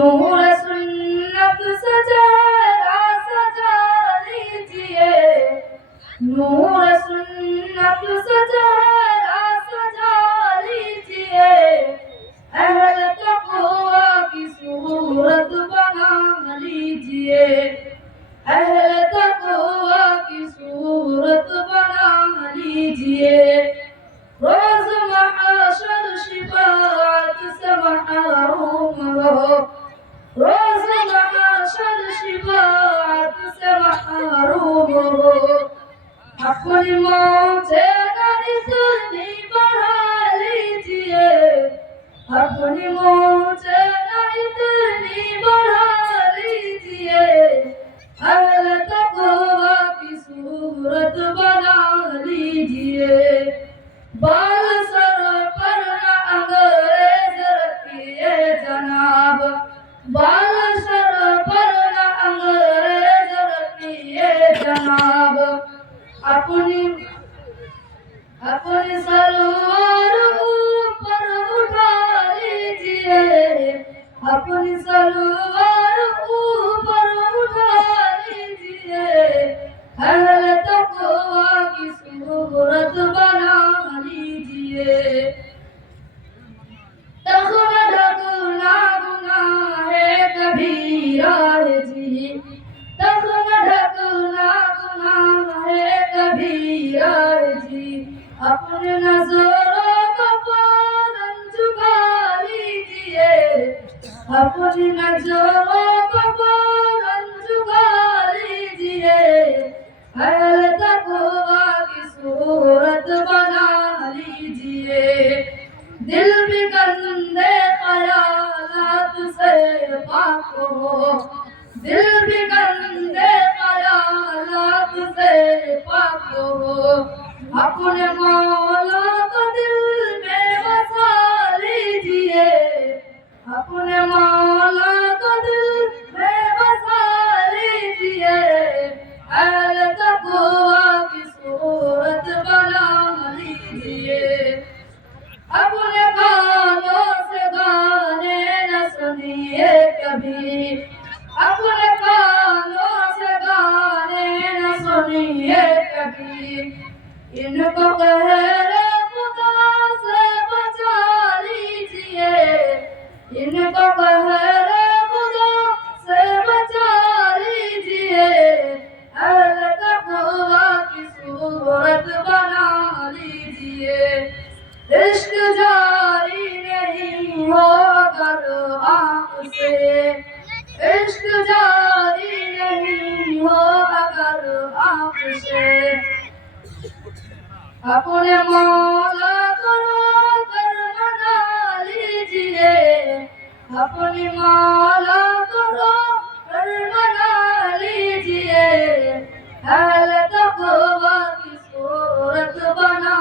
नूर सुन्नत सजा लीजिए, नूर सुन्नत सजा लीजिए, अहल तक़वा की सूरत बना लीजिए, अहल तक़वा की सूरत बना लीजिए। रोज़ महशर शिफाअत से महरूम हो, रोज़ महशर शिफाअत से महरूम हो। अपनी मौतें इतनी बढ़ा लीजिए, अपनी मौतें इतनी बढ़ा लीजिए, अहल तक़वा की सूरत बना लीजिए। बाल सर पर न अंग्रेज रखिए जनाब, बाल सर पर न अंग्रेज रखिए जनाब। अपनी सलवार ऊपर उठा लीजिए, अपनी सलवार ऊपर उठा लीजिए, अहल तक़वा की सूरत बना लीजिए। तख्त ढकना गुनाह है कबीरा है जी, तख्त ढकना गुनाह है कबीरा है जी। अपने नजरों का पालन झुका लीजिए, अपनी नजरों का पालन झुका लीजिए, अहल तक़वा की सूरत बना लीजिए। दिल भी गंदे ख्यालात से पाक हो, दिल भी गंदे ख्यालात से पाक हो। अपने मौला को दिल में बसा लीजिए, अपने मौला को दिल में बसा लीजिए, अहल तक़वा की सूरत बना लीजिए। अपने कानों से गाने न सुनिए कभी, अपने कानों से गाने न सुनिए कभी। इनको कहरे खुदा से बचा लीजिए, इनको कहरे खुदा से बचा लीजिए, अहल तक़वा की सूरत बना लीजिए। इश्क जारी नहीं हो अगर आँख से, इश्क जारी नहीं हो अगर आँख से। अपने मौला को रोकर मना लीजिए, अपनी मौला को रोकर मना लीजिए, अहल तक़वा की सूरत बना